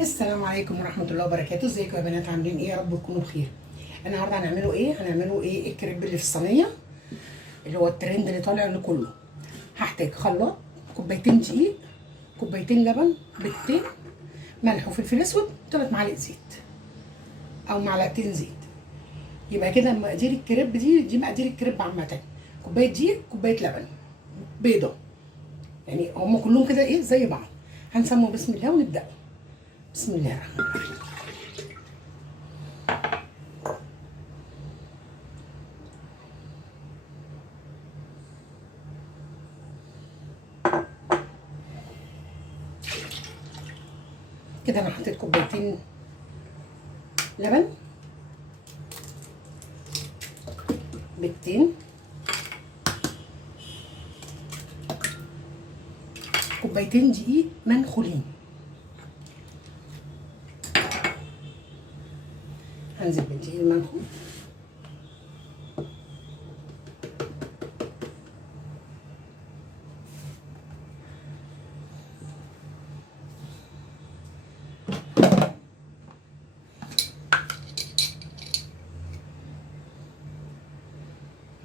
السلام عليكم ورحمة الله وبركاته. ازيكم يا بنات؟ عاملين ايه؟ يا رب تكونوا بخير. النهارده هنعمله ايه الكريب اللي في الصينية، اللي هو الترند اللي طالع لكله. هحتاج خلاط، كوبايتين دقيق، كوبايتين لبن، بيضتين، ملح وفلفل اسود، 3 معالق زيت او معلقتين زيت. يبقى كده مقادير الكريب دي مقادير الكريب عامة: كوباية دقيق، كوباية لبن، بيضة. يعني هم كلهم كده ايه زي بعض. هنسموا بسم الله ونبدأ. بسم الله الرحمن الرحيم. كده انا حطيت كوبايتين لبن، بيضتين، كوبايتين دقيق منخولين. هنزل بالدقيق المنخول،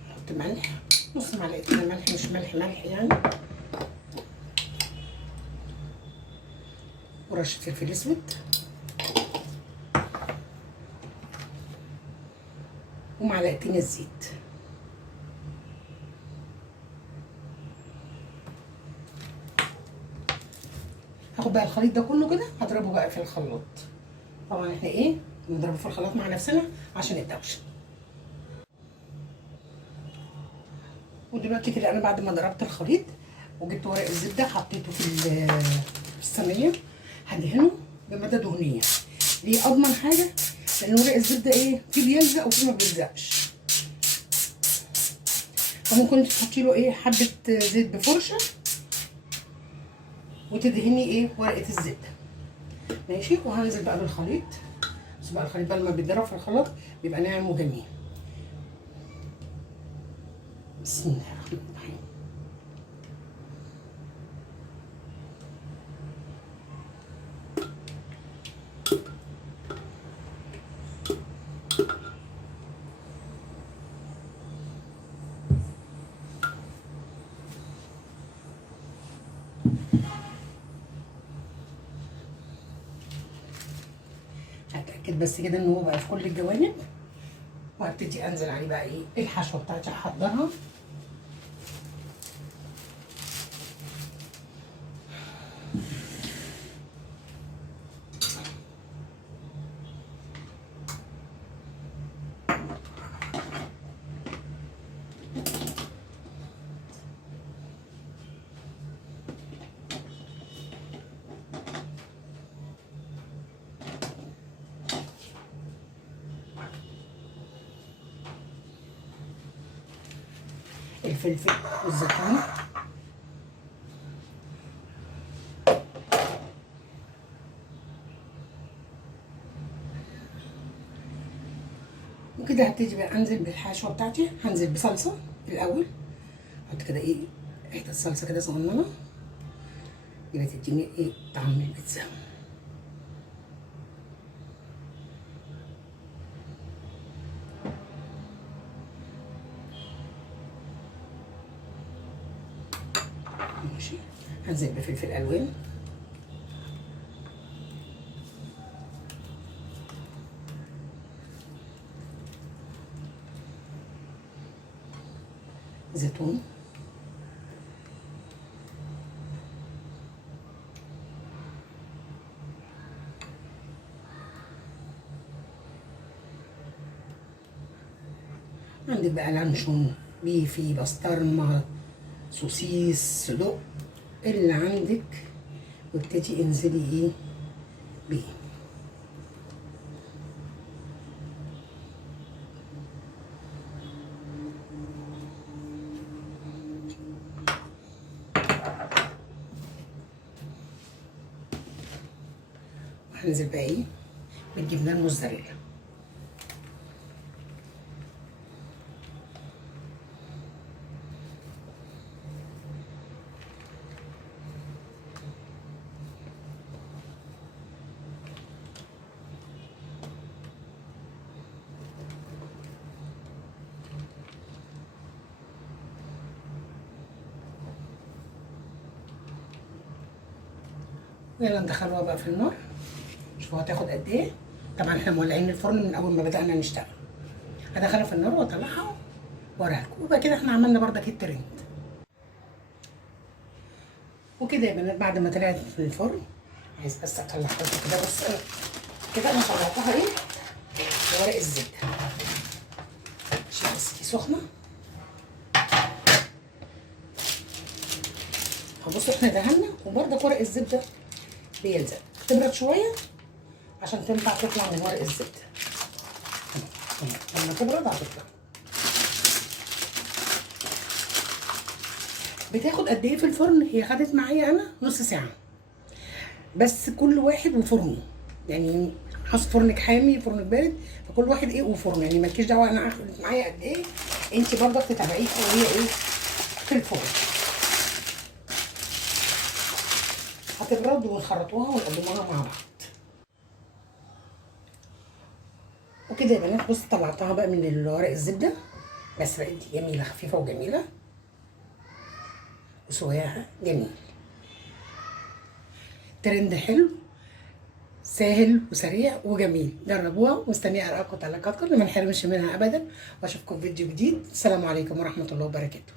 نحط ملح، نص معلقه ملح، مش ملح يعني، ورشه فلفل اسود، ومعلقتين الزيت. هاخد بقى الخليط ده كله كده هضربه بقى في الخلاط. طبعا احنا ايه بنضربه في الخلاط مع نفسنا عشان الدوشه. ودلوقتي كده انا بعد ما ضربت الخليط وجبت ورق الزبده حطيته في الصينيه، هدهنه بماده دهنيه. ليه؟ اضمن حاجه، لان ورق الزبده ايه فيه بيلزق وفيه ما بيلزقش. فممكن تحطي له ايه حبه زيت بفرشه وتدهني ايه ورقه الزبده. ماشي. وهنزل بقى بالخليط. بس بقى الخليط بقى لما بيتضرب في الخلاط بيبقى ناعم وجميل. بسم الله الرحمن الرحيم. هتأكد بس كده ان هو بقى في كل الجوانب، وهبتدي انزل عليه بقى ايه الحشوه بتاعتي هحضرها. الفلفل والزيتون، وكده هبتدي بقى انزل بالحشوه بتاعتي. هنزل بصلصه في الاول، احط كده ايه حته صلصه كده صغننه، يبقى تديني ايه طعم البيتزا. ماشي. هنزل بفلفل الوان، زيتون، عندك بقى لانشون، بيفي، بسطرمه، سوسيس، صدق، اللي عندك، وابتدي انزلي ايه بيه. وهنزل بقى ايه بالجبنه الموزاريلا. ويلا ندخلوها بقى في النار. شوفوا هتاخد قد ايه. طبعا احنا مولعين الفرن من اول ما بدأنا نشتغل. هدخلها في النار واطلعها واوريها ويبقى كده احنا عملنا بردك الترند. وكده يا بنات بعد ما طلعت في الفرن، عايز بس اطلعها كده. بص كده انا طلعتها ايه بورق الزبده. شوف بس دي سخنه. هبص احنا دهنا وبرده ورق الزبده بيلزق. تبرد شويه عشان تنفع تطلع من ورق الزبده. لما تبرد هتطلع. بتاخد قد ايه في الفرن؟ هي خدت معايا انا نص ساعه، بس كل واحد وفرنه. يعني حاسه فرنك حامي فرنك بارد، فكل واحد ايه وفرن. يعني مالكيش دعوه انا اخدت معايا قد ايه، انت برضه تتابعيها وهي ايه في الفرن. هتبرد ونخرطوها ونقدموها مع بعض. وكده يا بنات بص طلعتها بقى من ورق الزبده. بس بقت جميله خفيفه وجميله وسواها جميل. ترند حلو سهل وسريع وجميل. جربوها واستني ارائكم وتعليقاتكم اللي ما نحرمش منها ابدا. واشوفكم في فيديو جديد. السلام عليكم ورحمه الله وبركاته.